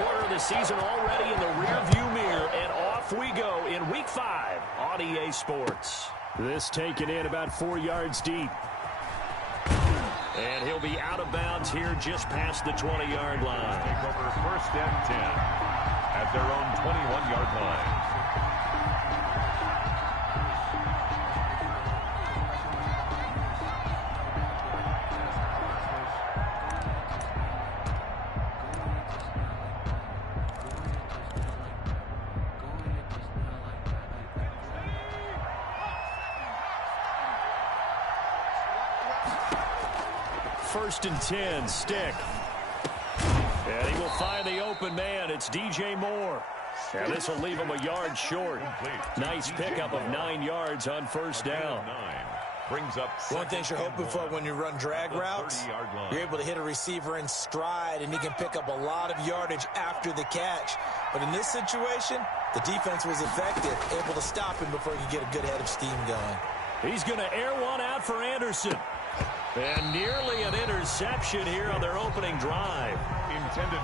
quarter of the season already in the rearview mirror, and off we go in Week 5 on EA Sports. This taken in about 4 yards deep. And he'll be out of bounds here just past the 20-yard line. Take over 1st and 10 at their own 21-yard line. First and 10, Stick. And he will find the open man. It's DJ Moore. And this will leave him a yard short. Nice pickup of 9 yards on first down. Brings up one thing you're hoping for when you run drag routes, you're able to hit a receiver in stride, and he can pick up a lot of yardage after the catch. But in this situation, the defense was effective, able to stop him before he could get a good head of steam going. He's going to air one out for Anderson. And nearly an interception here on their opening drive.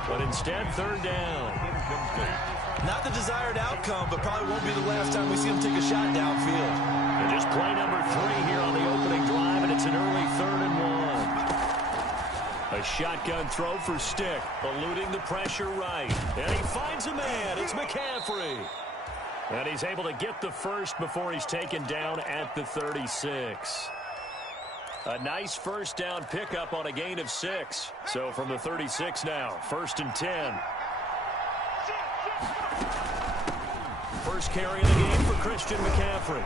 But instead, third down. Incomplete. Not the desired outcome, but probably won't be the last time we see him take a shot downfield. And just play number 3 here on the opening drive, and it's an early 3rd and 1. A shotgun throw for Stick, eluding the pressure right. And he finds a man. It's McCaffrey. And he's able to get the first before he's taken down at the 36. A nice first down pickup on a gain of 6. So from the 36 now, 1st and 10. First carry of the game for Christian McCaffrey.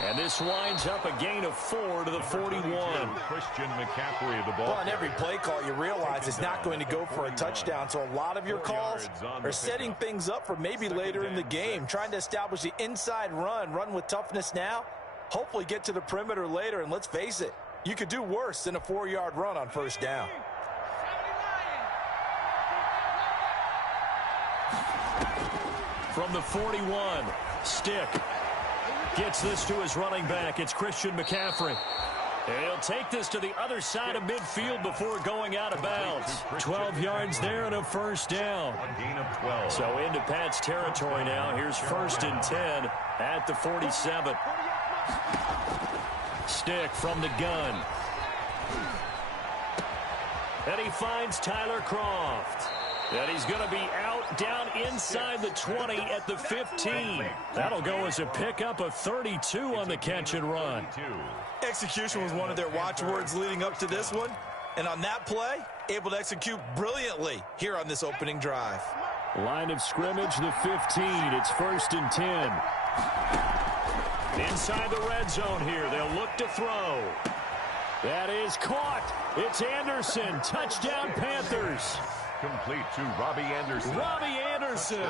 And this winds up a gain of 4 to the 41. Christian McCaffrey, the ball. Well, on every play call, you realize it's not going to go for a touchdown. So a lot of your calls are setting things up for maybe later in the game, trying to establish the inside run with toughness now. Hopefully get to the perimeter later, and let's face it, you could do worse than a 4-yard run on first down. From the 41, Stick gets this to his running back. It's Christian McCaffrey. And he'll take this to the other side of midfield before going out of bounds. 12 yards there and a first down. A gain of 12. So into Pat's territory now. Here's 1st and 10 at the 47. Stick from the gun. And he finds Tyler Croft. And he's going to be out down inside the 20 at the 15. That'll go as a pickup of 32 on the catch and run. Execution was one of their watchwords leading up to this one. And on that play, able to execute brilliantly here on this opening drive. Line of scrimmage, the 15. It's 1st and 10. Inside the red zone here. They'll look to throw. That is caught. It's Anderson. Touchdown, Panthers. Complete to Robbie Anderson. Robbie Anderson.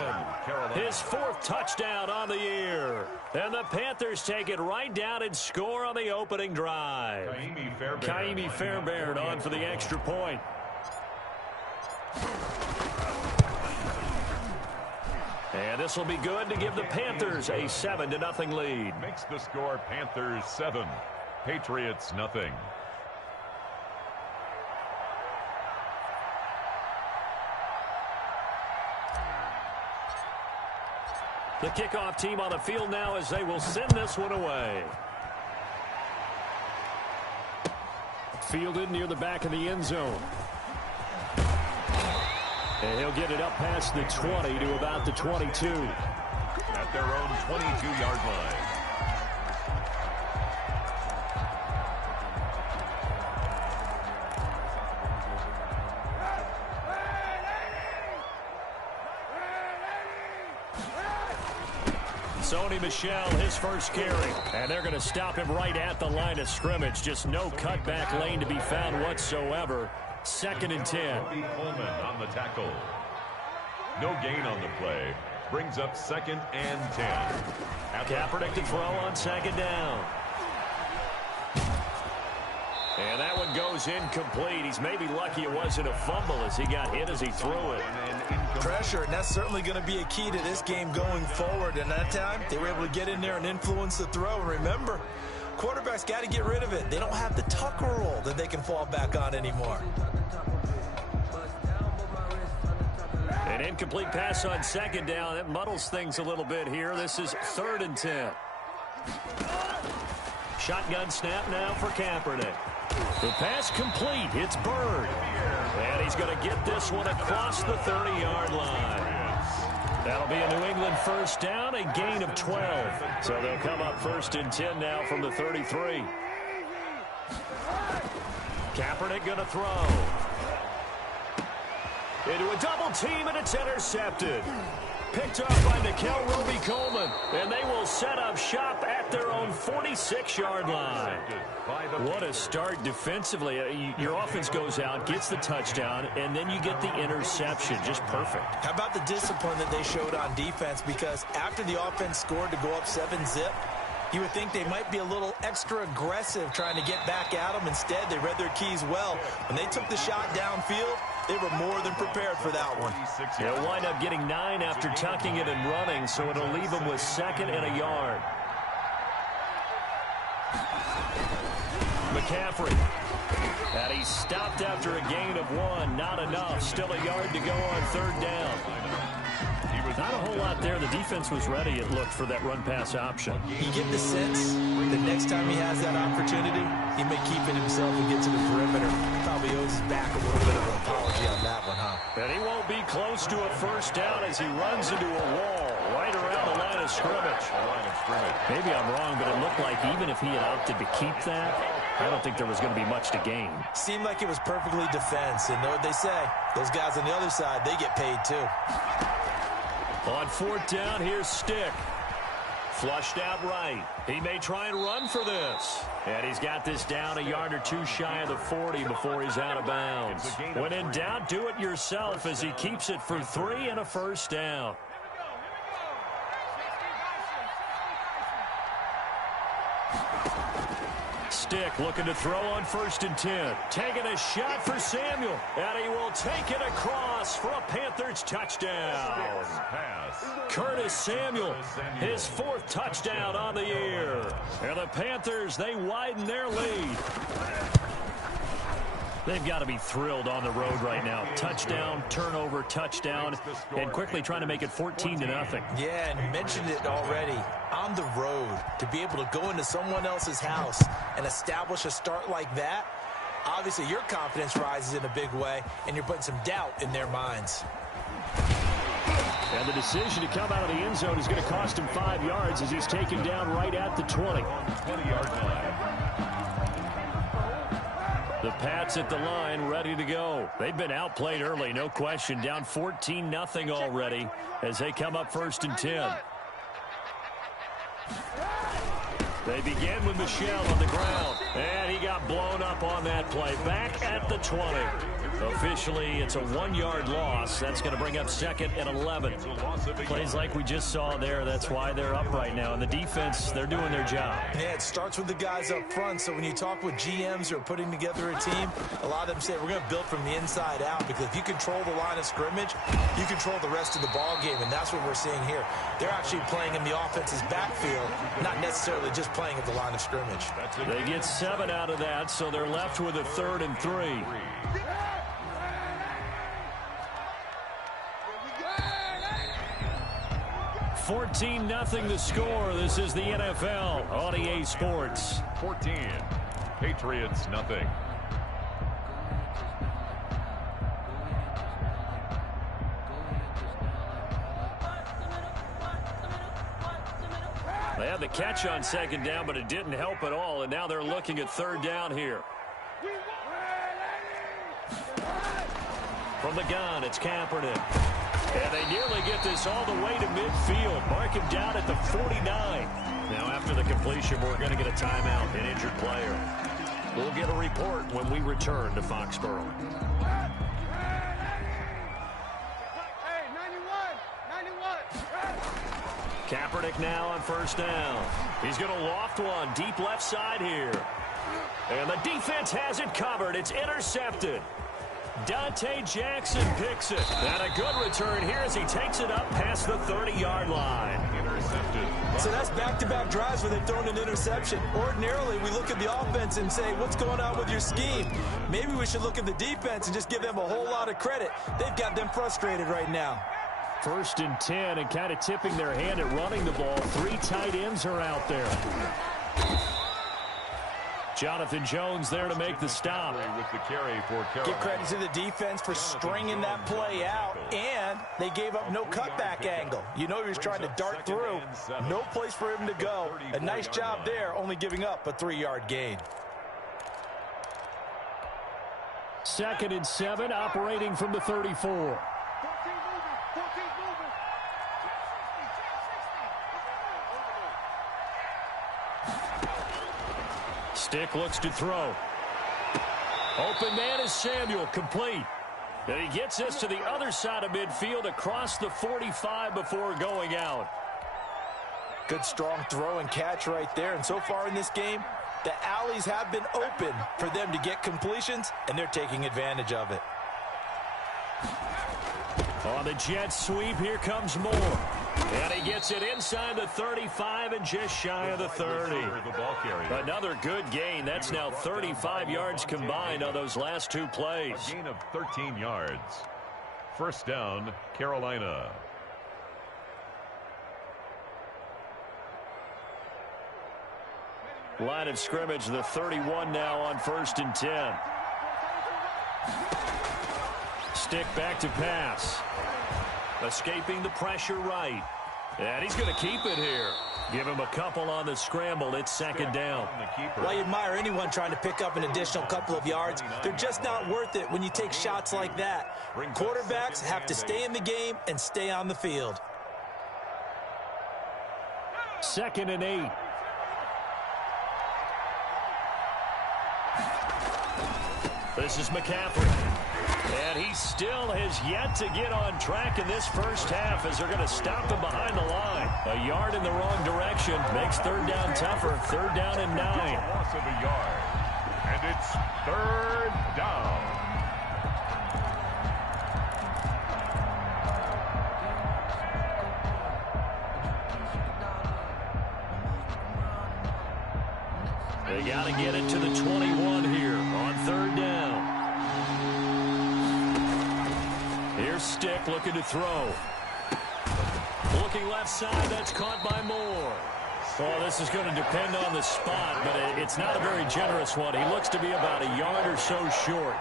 His 4th touchdown on the year. And the Panthers take it right down and score on the opening drive. Kaimi Fairbairn on for the extra point. And this will be good to give the Panthers a 7-0 lead. Makes the score Panthers 7, Patriots nothing. The kickoff team on the field now as they will send this one away. Fielded near the back of the end zone. And he'll get it up past the 20 to about the 22. At their own 22-yard line. Sony Michel, his first carry. And they're going to stop him right at the line of scrimmage. Just no cutback lane to be found whatsoever. 2nd and 10. Coleman on the tackle. No gain on the play. Brings up 2nd and 10. Kaepernick to throw on 2nd down. And that one goes incomplete. He's maybe lucky it wasn't a fumble as he got hit as he threw it. Pressure, and that's certainly going to be a key to this game going forward. And that time, they were able to get in there and influence the throw. And remember, quarterbacks got to get rid of it. They don't have the tuck rule that they can fall back on anymore. An incomplete pass on second down. That muddles things a little bit here. This is 3rd and 10. Shotgun snap now for Kaepernick. The pass complete. It's Bird. And he's going to get this one across the 30-yard line. That'll be a New England first down, a gain of 12. So they'll come up 1st and 10 now from the 33. Kaepernick going to throw. Into a double team, and it's intercepted. Picked off by Nickel Roby-Coleman, and they will set up shop at their own 46-yard line. What a start defensively. Your offense goes out, gets the touchdown, and then you get the interception. Just perfect. How about the discipline that they showed on defense? Because after the offense scored to go up 7-zip, you would think they might be a little extra aggressive trying to get back at them. Instead, they read their keys well. When they took the shot downfield, they were more than prepared for that one. They'll wind up getting 9 after tucking it and running, so it'll leave them with 2nd and a yard. McCaffrey. And he stopped after a gain of 1. Not enough. Still a yard to go on 3rd down. Not a whole lot there. The defense was ready, it looked, for that run-pass option. You get the sense that next time he has that opportunity, he may keep it himself and get to the perimeter. Probably owes his back a little bit of an apology on that one, huh? And he won't be close to a first down as he runs into a wall right around the line of scrimmage. Maybe I'm wrong, but it looked like even if he had opted to keep that, I don't think there was going to be much to gain. Seemed like it was perfectly defense, and know what they say. Those guys on the other side, they get paid too. On 4th down, here's Stick. Flushed out right. He may try and run for this. And he's got this down a yard or 2 shy of the 40 before he's out of bounds. When in doubt, do it yourself as he keeps it for 3 and a first down. Stick looking to throw on 1st and 10. Taking a shot for Samuel. And he will take it across for a Panthers touchdown. Curtis Samuel, his 4th touchdown on the year. And the Panthers, they widen their lead. They've got to be thrilled on the road right now. Touchdown, turnover, touchdown, and quickly trying to make it 14-0. Yeah, and mentioned it already. On the road, to be able to go into someone else's house and establish a start like that, obviously your confidence rises in a big way, and you're putting some doubt in their minds. And the decision to come out of the end zone is going to cost him 5 yards as he's taken down right at the 20. 20-yard line. The Pats at the line, ready to go. They've been outplayed early, no question. Down 14-0 already as they come up 1st and 10. They begin with Michel on the ground. And he got blown up on that play. Back at the 20. Officially, it's a 1-yard loss. That's going to bring up 2nd and 11. Plays like we just saw there. That's why they're up right now. And the defense, they're doing their job. Yeah, it starts with the guys up front. So when you talk with GMs who are putting together a team, a lot of them say, we're going to build from the inside out. Because if you control the line of scrimmage, you control the rest of the ball game. And that's what we're seeing here. They're actually playing in the offense's backfield, not necessarily just playing at the line of scrimmage. They get 7 out of that, so they're left with a 3rd and 3. 14-0 the score. This is the NFL on EA Sports. 14. Patriots, nothing. They had the catch on 2nd down, but it didn't help at all, and now they're looking at 3rd down here. From the gun, it's Kaepernick. And they nearly get this all the way to midfield. Mark him down at the 49. Now after the completion, we're going to get a timeout, an injured player. We'll get a report when we return to Foxborough. Hey, 91. Kaepernick now on 1st down. He's going to loft one deep left side here. And the defense has it covered. It's intercepted. Dante Jackson picks it. And a good return here as he takes it up past the 30-yard line. Intercepted. So that's back-to-back drives where they've thrown an interception. Ordinarily, we look at the offense and say, what's going on with your scheme? Maybe we should look at the defense and just give them a whole lot of credit. They've got them frustrated right now. First and 10, and kind of tipping their hand at running the ball. 3 tight ends are out there. Jonathan Jones there to make the stop. With the carry for Give credit to the defense for stringing that play out, and they gave up no cutback angle. You know he was trying to dart through. No place for him to go. A nice job there, only giving up a 3-yard gain. 2nd and 7, operating from the 34. Stick looks to throw. Open man is Samuel, complete. And he gets this to the other side of midfield across the 45 before going out. Good strong throw and catch right there. And so far in this game, the alleys have been open for them to get completions, and they're taking advantage of it. On the jet sweep, here comes Moore. And he gets it inside the 35 and just shy of the 30. Another good gain. That's now 35 yards combined on those last 2 plays. A gain of 13 yards. First down, Carolina. Line of scrimmage, the 31 now on 1st and 10. Stick back to pass. Escaping the pressure right. And he's going to keep it here. Give him a couple on the scramble. It's 2nd down. Well, you admire anyone trying to pick up an additional couple of yards. They're just not worth it when you take shots like that. Quarterbacks have to stay in the game and stay on the field. 2nd and 8. This is McCaffrey. And he still has yet to get on track in this first half as they're going to stop him behind the line. A yard in the wrong direction makes 3rd down tougher. 3rd down and 9. Loss of a yard. And it's 3rd down. They got to get it to the 21 here on 3rd down. Here's Stick looking to throw. Looking left side, that's caught by Moore. Oh, this is going to depend on the spot, but it's not a very generous one. He looks to be about a yard or so short.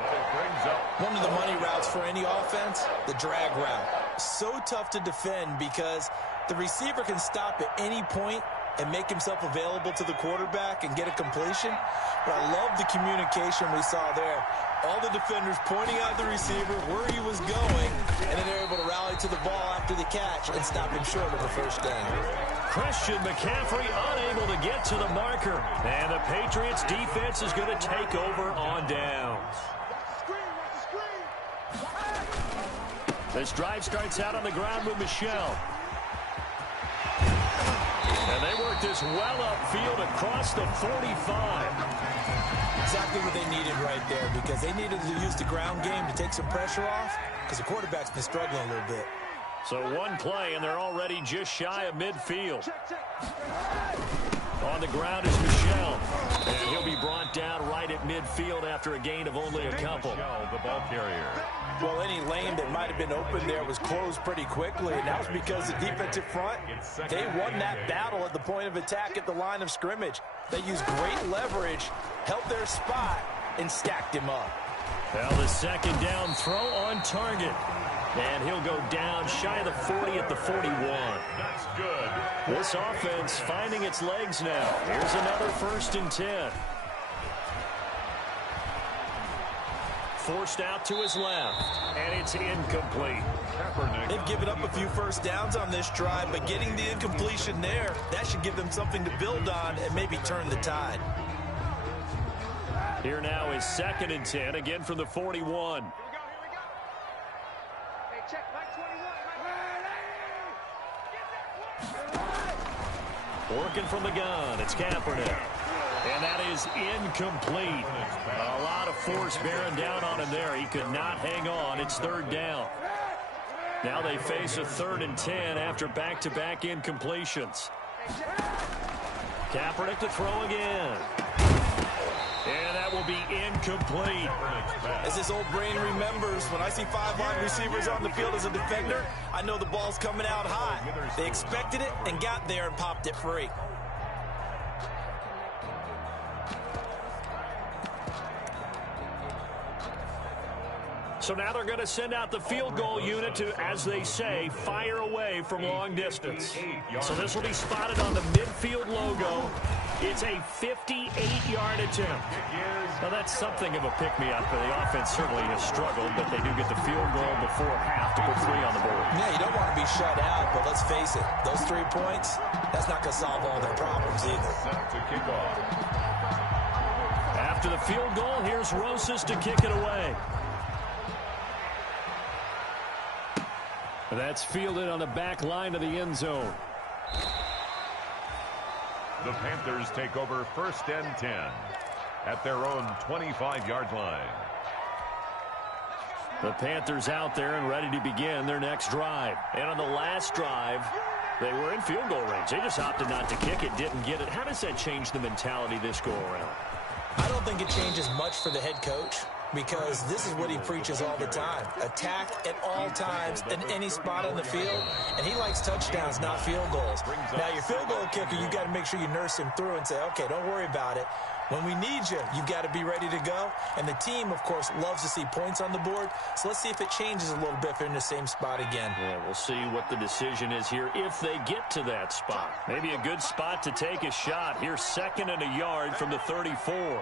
One of the money routes for any offense, the drag route. So tough to defend because the receiver can stop at any point and make himself available to the quarterback and get a completion. But I love the communication we saw there. All the defenders pointing out the receiver where he was going, and then they're able to rally to the ball after the catch and stop him short of a 1st down. Christian McCaffrey unable to get to the marker. And the Patriots defense is going to take over on downs. This drive starts out on the ground with Michel. And they work this well upfield across the 45. Exactly what they needed right there, because they needed to use the ground game to take some pressure off, because the quarterback's been struggling a little bit. So 1 play, and they're already just shy of midfield. On the ground is Michel. And he'll be brought down right at midfield after a gain of only a couple. Michel, the ball carrier. Well, any lane that might have been open there was closed pretty quickly, and that was because the defensive front, they won that battle at the point of attack at the line of scrimmage. They used great leverage, held their spot, and stacked him up. Well, the 2nd down throw on target. And he'll go down shy of the 40 at the 41. That's good. This offense finding its legs now. Here's another 1st and 10. Forced out to his left, and it's incomplete. They've given up a few 1st downs on this drive, but getting the incompletion there, that should give them something to build on and maybe turn the tide. Here now is 2nd and 10, again from the 41. Working from the gun, it's Kaepernick. And that is incomplete. A lot of force bearing down on him there. He could not hang on. It's 3rd down. Now they face a 3rd and 10 after back-to-back incompletions. Kaepernick to throw again. And that will be incomplete. As this old brain remembers, when I see 5 wide receivers on the field as a defender, I know the ball's coming out high. They expected it and got there and popped it free. So now they're going to send out the field goal unit to, as they say, fire away from long distance. So this will be spotted on the midfield logo. It's a 58-yard attempt. Now that's something of a pick-me-up. The offense certainly has struggled, but they do get the field goal before half to put 3 on the board. Yeah, you don't want to be shut out, but let's face it, those 3 points, that's not going to solve all their problems either. Set to kick off. After the field goal, here's Rosas to kick it away. That's fielded on the back line of the end zone. The Panthers take over 1st and 10 at their own 25-yard line. The Panthers out there and ready to begin their next drive. And on the last drive, they were in field goal range. They just opted not to kick it, didn't get it. How does that change the mentality this go-around? I don't think it changes much for the head coach, because this is what he preaches all the time. Attack at all times in any spot on the field, and he likes touchdowns, not field goals. Now, your field goal kicker, you got to make sure you nurse him through and say, okay, don't worry about it. When we need you, you've got to be ready to go. And the team, of course, loves to see points on the board. So let's see if it changes a little bit if they're in the same spot again. Yeah, we'll see what the decision is here if they get to that spot. Maybe a good spot to take a shot. Here's 2nd and a yard from the 34.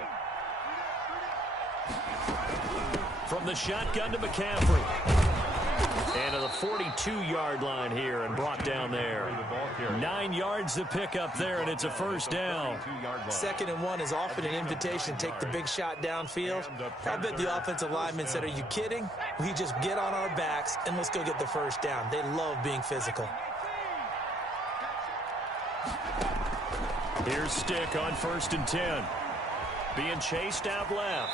From the shotgun to McCaffrey. And to the 42-yard line here and brought down there. 9 yards to pick up there, and it's a first down. 2nd and 1 is often an invitation to take the big shot downfield. I bet the offensive lineman said, are you kidding? We just get on our backs and let's go get the first down. They love being physical. Here's Stick on 1st and 10. Being chased out left.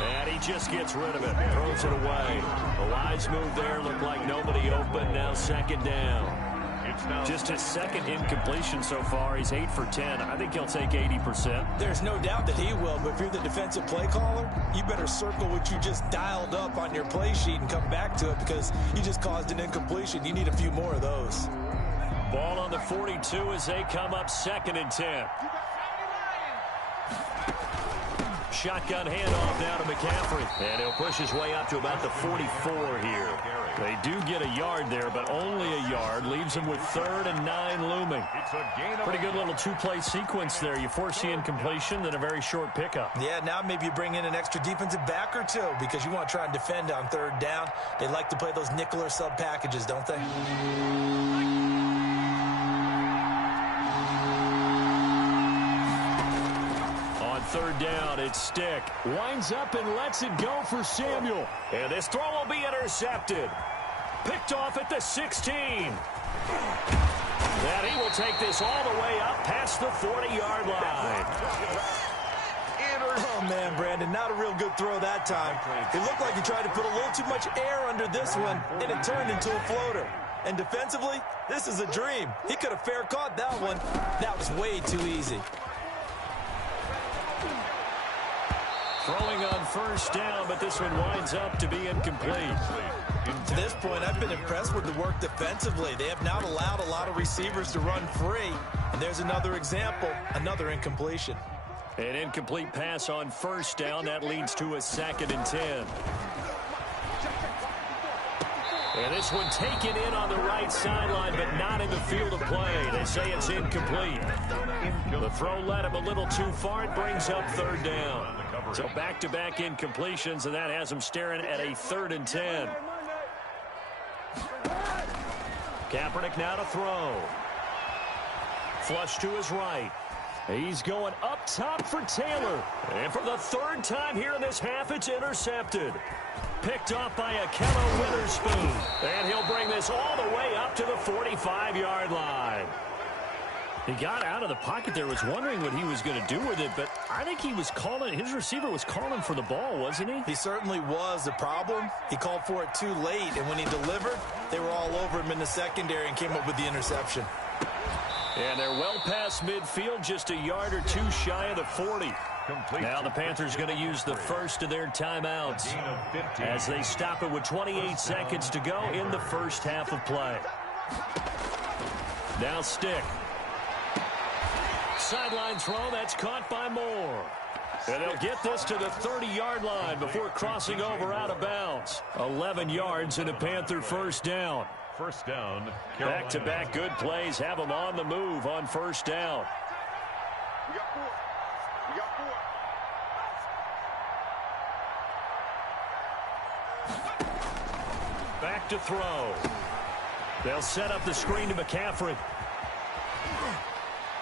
And he just gets rid of it. Throws it away. A wise move there. Looked like nobody open. Now 2nd down. Just his 2nd incompletion so far. He's 8 for 10. I think he'll take 80%. There's no doubt that he will, but if you're the defensive play caller, you better circle what you just dialed up on your play sheet and come back to it, because you just caused an incompletion. You need a few more of those. Ball on the 42 as they come up 2nd and 10. Shotgun handoff now to McCaffrey. And he'll push his way up to about the 44 here. They do get a yard there, but only a yard. Leaves him with 3rd and 9 looming. Pretty good little 2-play sequence there. You force the incompletion, then a very short pickup. Yeah, now maybe you bring in an extra defensive back or 2 because you want to try and defend on 3rd down. They like to play those nickel or sub packages, don't they? On 3rd down, it's Stick. Winds up and lets it go for Samuel. And this throw will be intercepted. Picked off at the 16. That he will take this all the way up past the 40-yard line. Oh, man, Brandon, not a real good throw that time. It looked like he tried to put a little too much air under this one, and it turned into a floater. And defensively, this is a dream. He could have fair caught that one. That was way too easy. Throwing on 1st down, but this one winds up to be incomplete. To this point, I've been impressed with the work defensively. They have not allowed a lot of receivers to run free. And there's another example, another incompletion. An incomplete pass on 1st down. That leads to a 2nd and 10. And this one taken in on the right sideline, but not in the field of play. They say it's incomplete. The throw led him a little too far. It brings up 3rd down. So back-to-back incompletions, and that has him staring at a 3rd and 10. Kaepernick now to throw. Flush to his right. He's going up top for Taylor. And for the 3rd time here in this half, it's intercepted. Picked off by Akello Witherspoon. And he'll bring this all the way up to the 45-yard line. He got out of the pocket there, was wondering what he was going to do with it, but I think he was calling, his receiver was calling for the ball, wasn't he? He certainly was. The problem, he called for it too late, and when he delivered, they were all over him in the secondary and came up with the interception. And they're well past midfield, just a yard or 2 shy of the 40. Now the Panthers going to use the first of their timeouts as they stop it with 28 seconds to go in the first half of play. Now Stick. Sideline throw, that's caught by Moore. And they'll get this to the 30-yard line before crossing over out of bounds. 11 yards and a Panther first down. First down. Back-to-back good plays have them on the move on first down. We got four. We got four. Back to throw. They'll set up the screen to McCaffrey.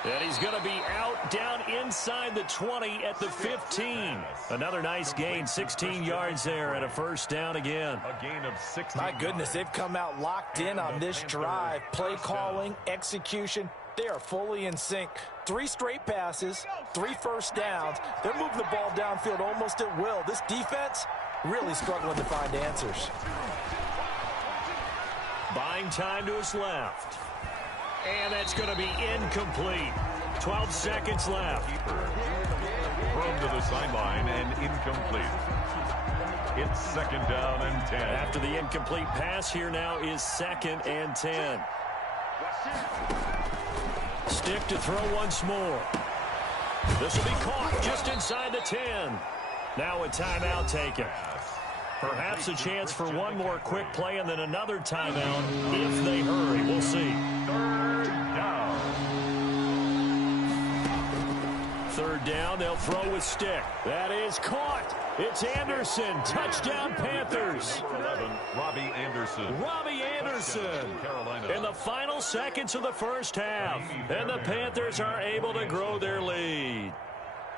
And he's going to be out down inside the 20 at the 15. Another nice gain, 16 yards there and a first down again. A gain of 16. My goodness, they've come out locked in on this drive. Play calling, execution, they are fully in sync. 3 straight passes, 3 first downs. They're moving the ball downfield almost at will. This defense really struggling to find answers. Buying time to his left. And that's going to be incomplete. 12 seconds left. Thrown to the sideline and incomplete. It's second down and 10. After the incomplete pass, here now is second and 10. Stick to throw once more. This will be caught just inside the 10. Now a timeout taken. Perhaps a chance for one more quick play and then another timeout if they hurry. We'll see. Third down, they'll throw with Stick. That is caught. It's Anderson. Touchdown, Panthers. Robbie Anderson. Robbie Anderson. In the final seconds of the first half. And the Panthers are able to grow their lead.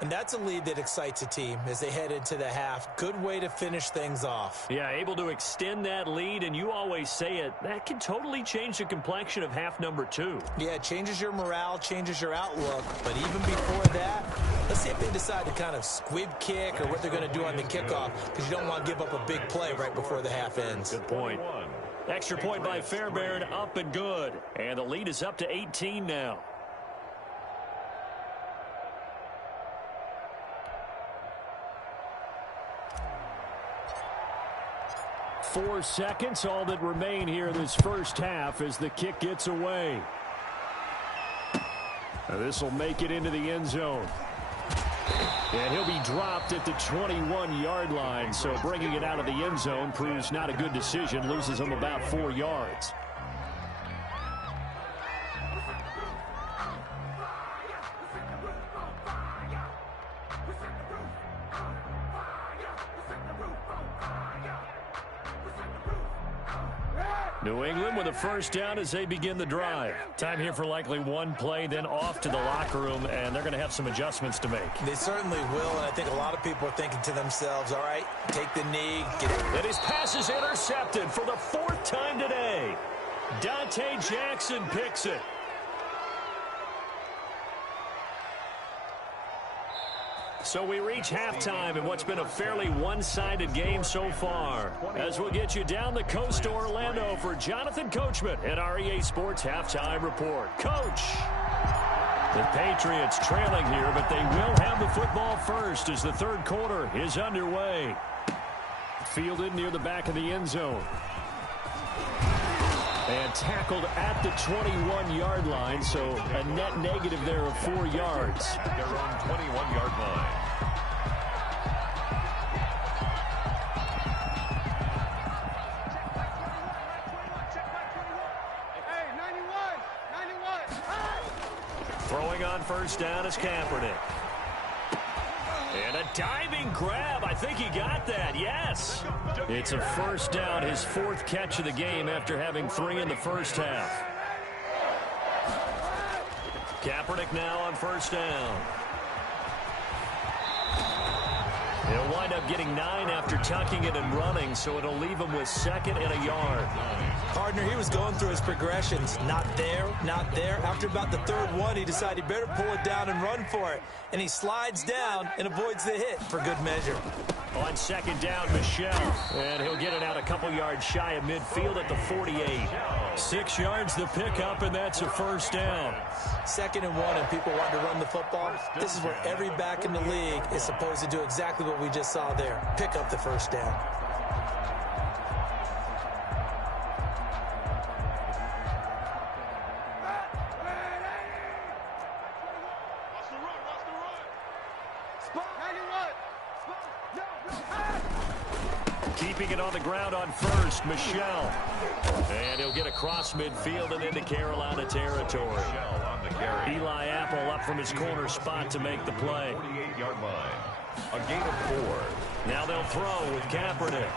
And that's a lead that excites a team as they head into the half. Good way to finish things off. Yeah, able to extend that lead, and you always say it, that can totally change the complexion of half number 2. Yeah, it changes your morale, changes your outlook. But even before that, let's see if they decide to kind of squib kick or what they're going to do on the kickoff, because you don't want to give up a big play right before the half ends. Good point. Extra point by Fairbairn, up and good. And the lead is up to 18 now. 4 seconds, all that remain here in this first half as the kick gets away. Now this will make it into the end zone. And he'll be dropped at the 21-yard line, so bringing it out of the end zone proves not a good decision, loses him about 4 yards. New England with a first down as they begin the drive. Time here for likely one play, then off to the locker room, and they're going to have some adjustments to make. They certainly will, and I think a lot of people are thinking to themselves, all right, take the knee, get it. And his pass is intercepted for the 4th time today. Dante Jackson picks it. So we reach halftime in what's been a fairly one-sided game so far. As we'll get you down the coast to Orlando for Jonathan Coachman at our EA Sports Halftime Report. Coach! The Patriots trailing here, but they will have the football first as the third quarter is underway. Fielded near the back of the end zone. And tackled at the 21-yard line, so a net negative there of 4 yards. Their own 21-yard line. Hey, 91. Throwing on first down is Kaepernick. And a diving grab. I think he got that. Yes. It's a first down, his 4th catch of the game after having 3 in the first half. Kaepernick now on first down. He'll wind up getting 9 after tucking it and running, so it'll leave him with 2nd and a yard. Partner, he was going through his progressions. Not there, not there. After about the 3rd one, he decided he better pull it down and run for it. And he slides down and avoids the hit for good measure. On 2nd down, Michel. And he'll get it out a couple yards shy of midfield at the 48. 6 yards the pickup, and that's a first down. 2nd and 1, and people want to run the football. This is where every back in the league is supposed to do exactly what we just saw there. Pick up the first down. Keeping it on the ground on first, Michelle. And he'll get across midfield and into Carolina territory. Eli Apple up from his corner spot to make the play. 48-yard line. A gain of 4. Now they'll throw with Kaepernick.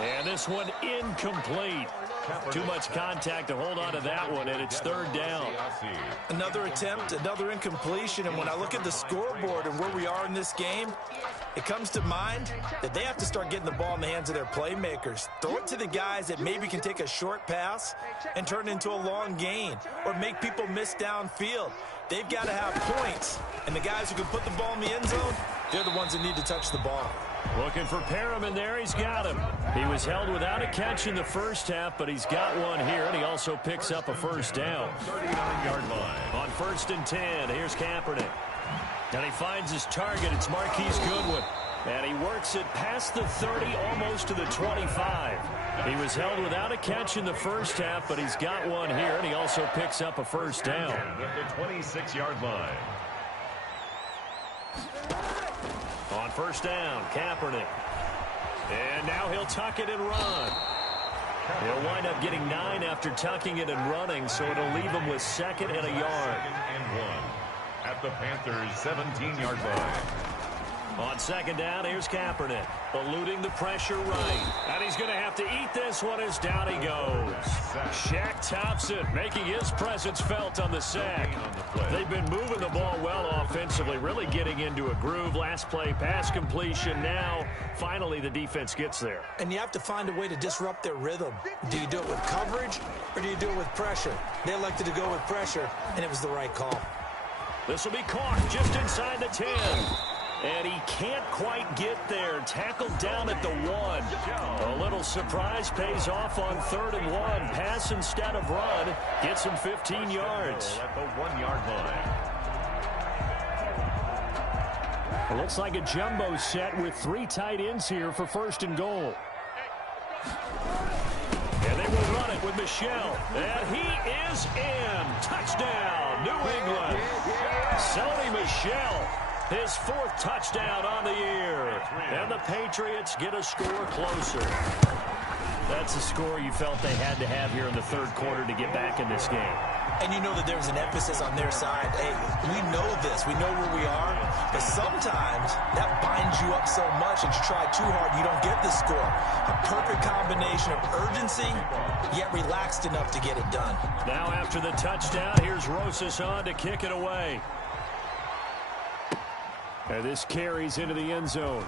And this one incomplete. Too much contact to hold on to that one, and it's 3rd down. Another attempt, another incompletion, and when I look at the scoreboard and where we are in this game, it comes to mind that they have to start getting the ball in the hands of their playmakers. Throw it to the guys that maybe can take a short pass and turn it into a long gain or make people miss downfield. They've got to have points, and the guys who can put the ball in the end zone, they're the ones that need to touch the ball. Looking for Perriman there. He's got him. He was held without a catch in the first half, but he's got one here, and he also picks up a first down. 39-yard line. On 1st and 10, here's Kaepernick. And he finds his target. It's Marquise Goodwin. And he works it past the 30, almost to the 25. He was held without a catch in the first half, but he's got one here, and he also picks up a first down. At the 26-yard line. On 1st down, Kaepernick. And now he'll tuck it and run. He'll wind up getting 9 after tucking it and running, so it'll leave him with 2nd and a yard. 2nd and 1 at the Panthers' 17-yard line. On 2nd down, here's Kaepernick, eluding the pressure right. And he's going to have to eat this one as down he goes. Shaq Thompson making his presence felt on the sack. They've been moving the ball well offensively, really getting into a groove. Last play, pass completion. Now, finally, the defense gets there. And you have to find a way to disrupt their rhythm. Do you do it with coverage, or do you do it with pressure? They elected to go with pressure, and it was the right call. This will be caught just inside the 10. And he can't quite get there. Tackled down at the 1. A little surprise pays off on 3rd and 1. Pass instead of run. Gets him 15 yards. At the 1-yard line. It looks like a jumbo set with 3 tight ends here for 1st and goal. And they will run it with Michelle. And he is in. Touchdown, New England. Sony Michel. His 4th touchdown on the year. And the Patriots get a score closer. That's a score you felt they had to have here in the 3rd quarter to get back in this game. And you know that there's an emphasis on their side. Hey, we know this. We know where we are. But sometimes that binds you up so much that you try too hard, you don't get the score. A perfect combination of urgency, yet relaxed enough to get it done. Now after the touchdown, here's Rosas on to kick it away. And this carries into the end zone.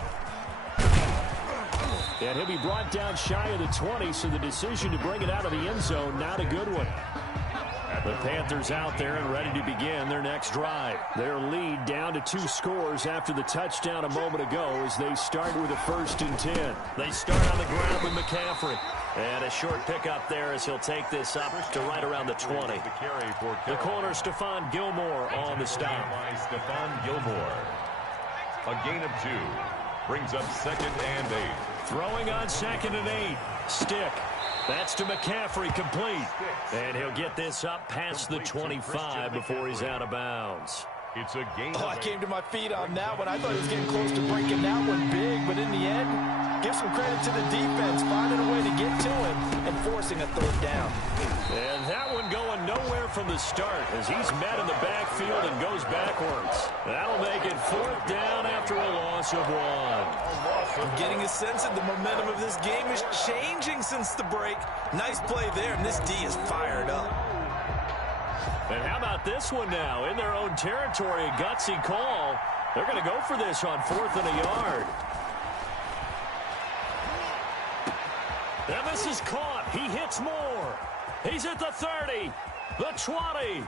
And he'll be brought down shy of the 20, so the decision to bring it out of the end zone, not a good one. The Panthers out there and ready to begin their next drive. Their lead down to 2 scores after the touchdown a moment ago as they start with a 1st and 10. They start on the ground with McCaffrey. And a short pickup there as he'll take this up to right around the 20. The corner, Stephon Gilmore on the stop. Stephon Gilmore. A gain of 2. Brings up 2nd and 8. Throwing on 2nd and 8. Stick. That's to McCaffrey, complete. And he'll get this up past the 25 before he's out of bounds. It's a gain. I came to my feet on that one. I thought he was getting close to breaking that one big, but in the end, give some credit to the defense, finding a way to get to him and forcing a 3rd down. And that one going nowhere from the start as he's met in the backfield and goes backwards. That'll make it 4th down after a loss of 1. I'm getting a sense that the momentum of this game is changing since the break. Nice play there, and this D is fired up. And how about this one now? In their own territory, a gutsy call. They're going to go for this on 4th and a yard. And this is caught. He hits more. He's at the 30, the 20.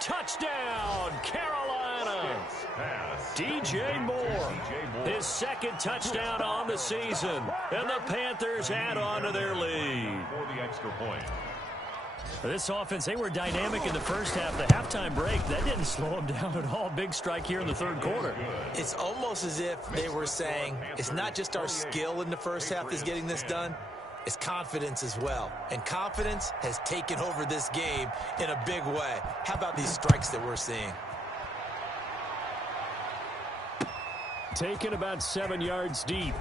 Touchdown, Carolina. DJ Moore, his 2nd touchdown on the season. And the Panthers add on to their lead. For the extra point. This offense, they were dynamic in the first half. The halftime break, that didn't slow them down at all. Big strike here in the third quarter. It's almost as if they were saying, it's not just our skill in the first half that's getting this done, it's confidence as well. And confidence has taken over this game in a big way. How about these strikes that we're seeing? Taken about 7 yards deep.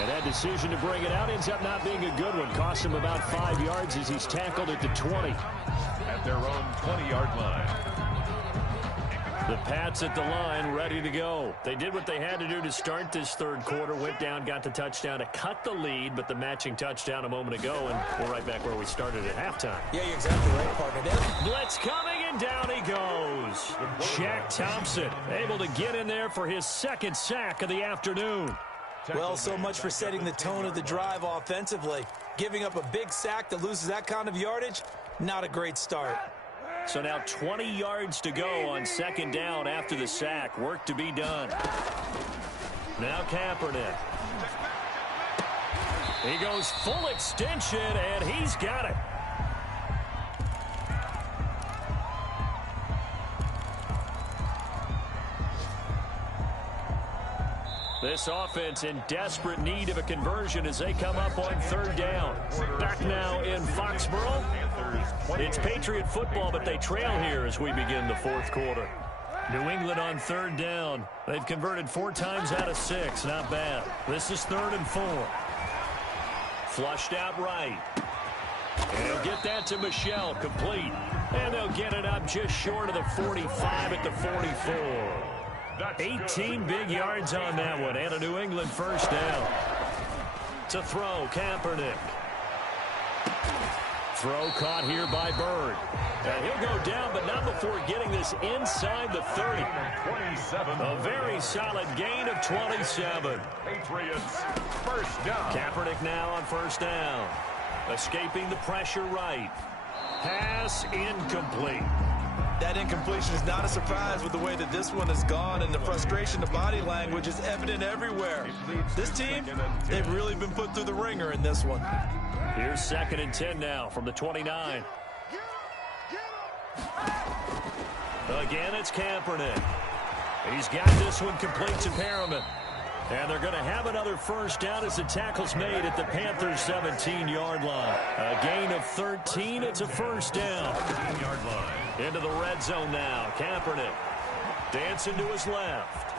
And that decision to bring it out ends up not being a good one. Cost him about 5 yards as he's tackled at the 20. At their own 20-yard line. The Pats at the line, ready to go. They did what they had to do to start this third quarter. Went down, got the touchdown to cut the lead, but the matching touchdown a moment ago, and we're right back where we started at halftime. Yeah, you're exactly right, partner. Blitz coming, and down he goes. Shaq Thompson able to get in there for his second sack of the afternoon. Well, so much for setting the tone of the drive offensively. Giving up a big sack that loses that kind of yardage, not a great start. So now 20 yards to go on second down after the sack. Work to be done. Now Kaepernick. He goes full extension, and he's got it. This offense in desperate need of a conversion as they come up on third down. Back now in Foxborough. It's Patriot football, but they trail here as we begin the fourth quarter. New England on third down. They've converted 4 times out of 6. Not bad. This is 3rd and 4. Flushed out right. And he'll get that to Michel, complete. And they'll get it up just short of the 45 at the 44. 18 big yards on that one, and a New England first down. To throw, Kaepernick. Throw caught here by Bird. And he'll go down, but not before getting this inside the 30. 27. A very solid gain of 27. Patriots first down. Kaepernick now on first down. Escaping the pressure right. Pass incomplete. That incompletion is not a surprise with the way that this one has gone, and the frustration, the body language is evident everywhere. This team, they've really been put through the ringer in this one. Here's 2nd and 10 now from the 29. Again, it's Kaepernick. He's got this one complete to Perriman. And they're going to have another first down as the tackle's made at the Panthers' 17-yard line. A gain of 13. It's a first down. 15-yard line. Into the red zone now. Kaepernick dancing to his left.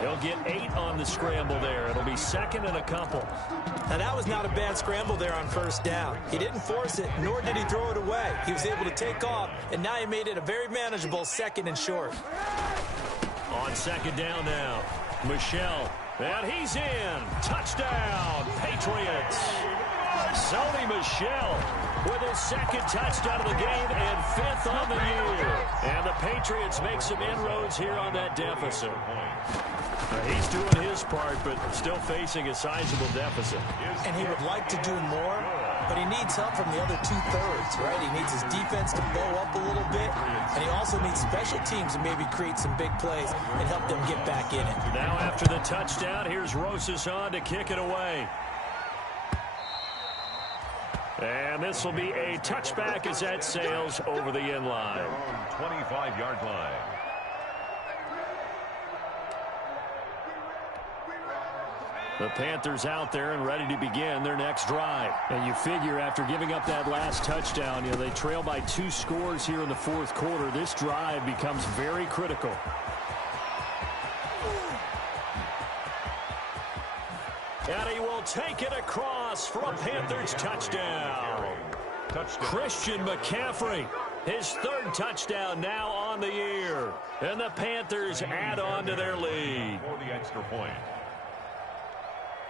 He'll get 8 on the scramble there. It'll be 2nd and a couple. Now, that was not a bad scramble there on first down. He didn't force it, nor did he throw it away. He was able to take off, and now he made it a very manageable 2nd and short. On second down now, Michel, and he's in. Touchdown, Patriots. Sony Michel with his 2nd touchdown of the game and 5th on the year. And the Patriots make some inroads here on that deficit. He's doing his part, but still facing a sizable deficit. And he would like to do more, but he needs help from the other 2/3, right? He needs his defense to bow up a little bit, and he also needs special teams to maybe create some big plays and help them get back in it. Now after the touchdown, here's Rosas on to kick it away. And this will be a touchback as that sails over the end line. 25-yard line. The Panthers out there and ready to begin their next drive. And you figure after giving up that last touchdown, you know, they trail by 2 scores here in the fourth quarter. This drive becomes very critical. And he will take it across for a Panthers touchdown. Christian McCaffrey, his 3rd touchdown now on the year. And the Panthers add on to their lead. For the extra point.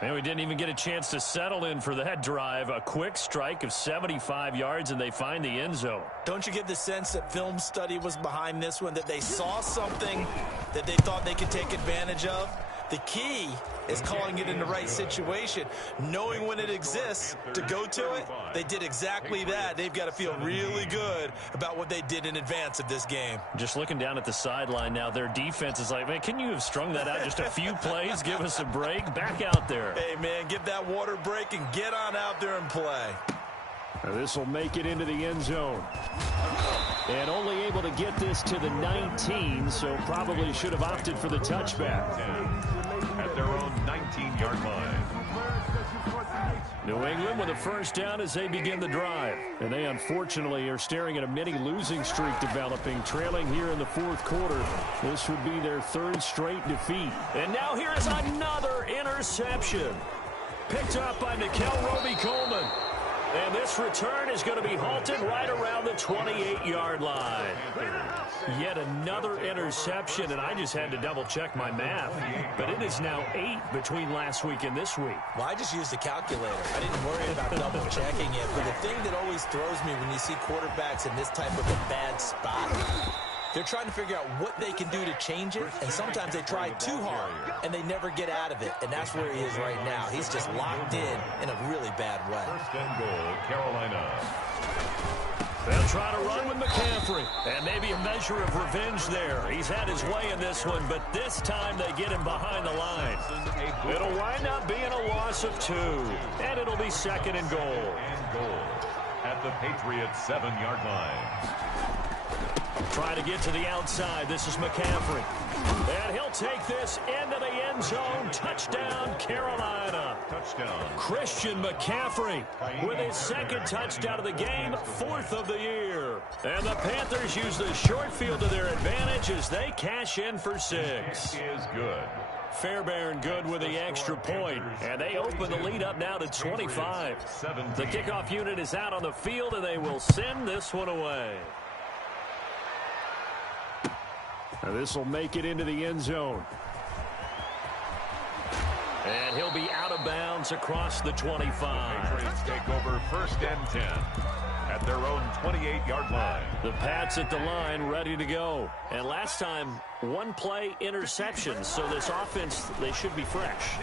And we didn't even get a chance to settle in for that drive. A quick strike of 75 yards, and they find the end zone. Don't you get the sense that film study was behind this one, that they saw something that they thought they could take advantage of? The key is calling it in the right situation, knowing when it exists to go to it. They did exactly that. They've got to feel really good about what they did in advance of this game. Just looking down at the sideline now, their defense is like, man, can you have strung that out just a few plays? Give us a break. Back out there. Hey, man, give that water break and get on out there and play. This will make it into the end zone. And only able to get this to the 19, so probably should have opted for the touchback. At their own 19-yard line. New England with a first down as they begin the drive. And they unfortunately are staring at a mini losing streak developing, trailing here in the fourth quarter. This would be their third straight defeat. And now here is another interception. Picked up by Nikel Roby-Coleman. And this return is going to be halted right around the 28-yard line. Yet another interception, and I just had to double-check my math. But it is now 8 between last week and this week. Well, I just used a calculator. I didn't worry about double-checking it. But the thing that always throws me when you see quarterbacks in this type of a bad spot, they're trying to figure out what they can do to change it, and sometimes they try too hard, and they never get out of it, and that's where he is right now. He's just locked in a really bad way. First and goal, Carolina. They'll try to run with McCaffrey, and maybe a measure of revenge there. He's had his way in this one, but this time they get him behind the line. It'll wind up being a loss of 2, and it'll be second and goal. And goal at the Patriots' 7-yard line. Trying to get to the outside. This is McCaffrey. And he'll take this into the end zone. Touchdown, Carolina. Touchdown. Christian McCaffrey with his second touchdown of the game, 4th of the year. And the Panthers use the short field to their advantage as they cash in for 6. Is good. Fairbairn good with the extra point. And they open the lead up now to 25. The kickoff unit is out on the field, and they will send this one away. Now this will make it into the end zone. And he'll be out of bounds across the 25. Patriots take over first and 10 at their own 28-yard line. The Pats at the line ready to go. And last time, 1-play interception. So this offense, they should be fresh.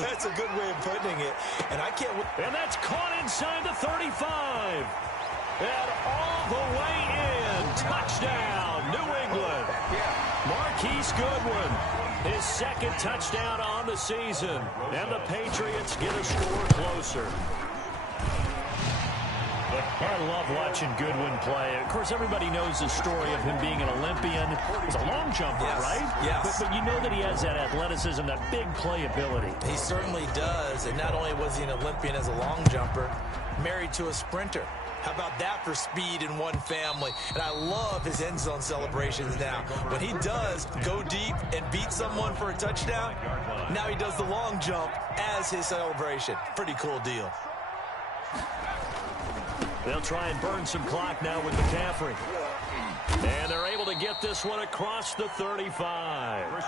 That's a good way of putting it. And I can't. And that's caught inside the 35. And all the way in. Touchdown, New England. Marquise Goodwin, his second touchdown on the season. And the Patriots get a score closer. I love watching Goodwin play. Of course, everybody knows the story of him being an Olympian. He's a long jumper, right? Yes. But you know that he has that athleticism, that big playability. He certainly does. And not only was he an Olympian as a long jumper, married to a sprinter. How about that for speed in one family? And I love his end zone celebrations now. When he does go deep and beat someone for a touchdown, now he does the long jump as his celebration. Pretty cool deal. They'll try and burn some clock now with McCaffrey. And they're able to get this one across the 35.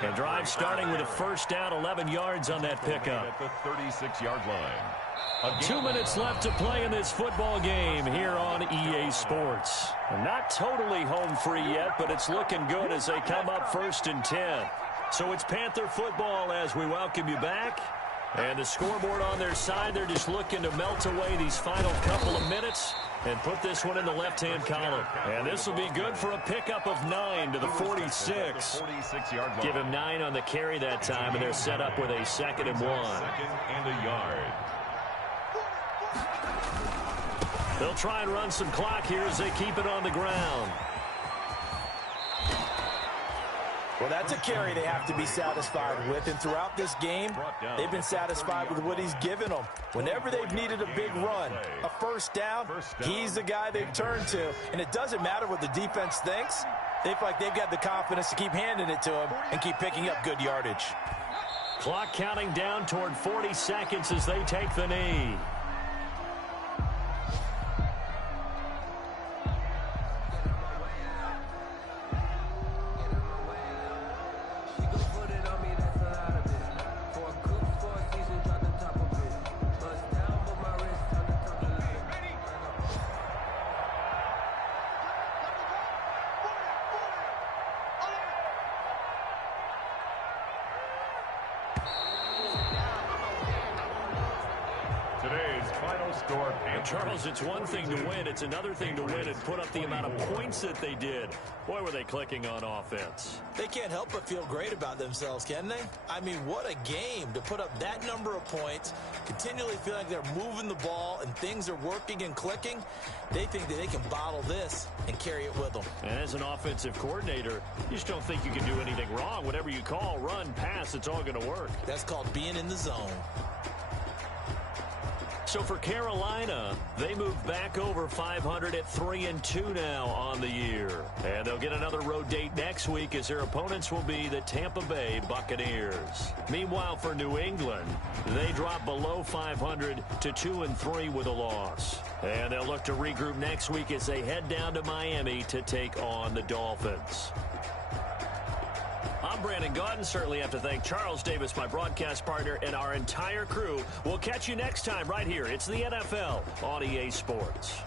And drive starting with a first down, 11 yards on that pickup. At the 36-yard line. 2 minutes left to play in this football game here on EA Sports. Not totally home free yet, but it's looking good as they come up first and 10. So it's Panther football as we welcome you back. And the scoreboard on their side, they're just looking to melt away these final couple of minutes and put this one in the left-hand column. And this will be good for a pickup of 9 to the 46. Give him 9 on the carry that time, and they're set up with a 2nd and 1. 2nd and a yard. They'll try and run some clock here as they keep it on the ground. Well, that's a carry they have to be satisfied with. And throughout this game, they've been satisfied with what he's given them. Whenever they've needed a big run, a first down, he's the guy they've turned to. And it doesn't matter what the defense thinks. They feel like they've got the confidence to keep handing it to him and keep picking up good yardage. Clock counting down toward 40 seconds as they take the knee. Today's final score. Charles, it's one thing to win. It's another thing to win and put up the amount of points that they did. Boy, were they clicking on offense. They can't help but feel great about themselves, can they? I mean, what a game to put up that number of points, continually feel like they're moving the ball and things are working and clicking. They think that they can bottle this and carry it with them. And as an offensive coordinator, you just don't think you can do anything wrong. Whatever you call, run, pass, it's all going to work. That's called being in the zone. So for Carolina, they move back over 500 at 3-2 now on the year. And they'll get another road date next week as their opponents will be the Tampa Bay Buccaneers. Meanwhile, for New England, they drop below 500 to 2-3 with a loss. And they'll look to regroup next week as they head down to Miami to take on the Dolphins. I'm Brandon Gaudin. Certainly have to thank Charles Davis, my broadcast partner, and our entire crew. We'll catch you next time right here. It's the NFL on EA Sports.